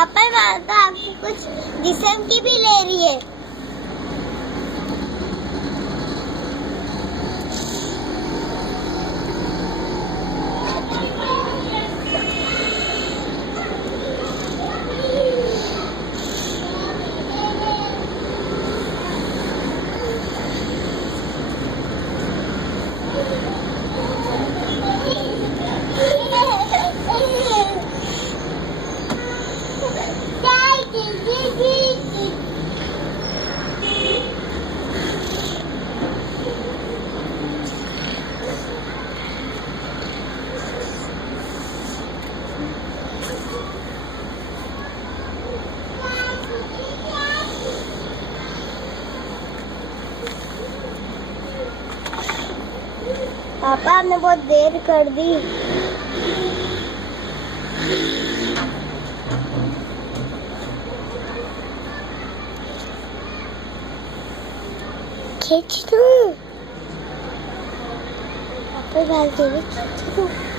पापा माता आपको कुछ जिस्म की भी ले रही है। पापा आपने बहुत देर कर दी। खींच दूँ? पापा बाल खींच दूँ?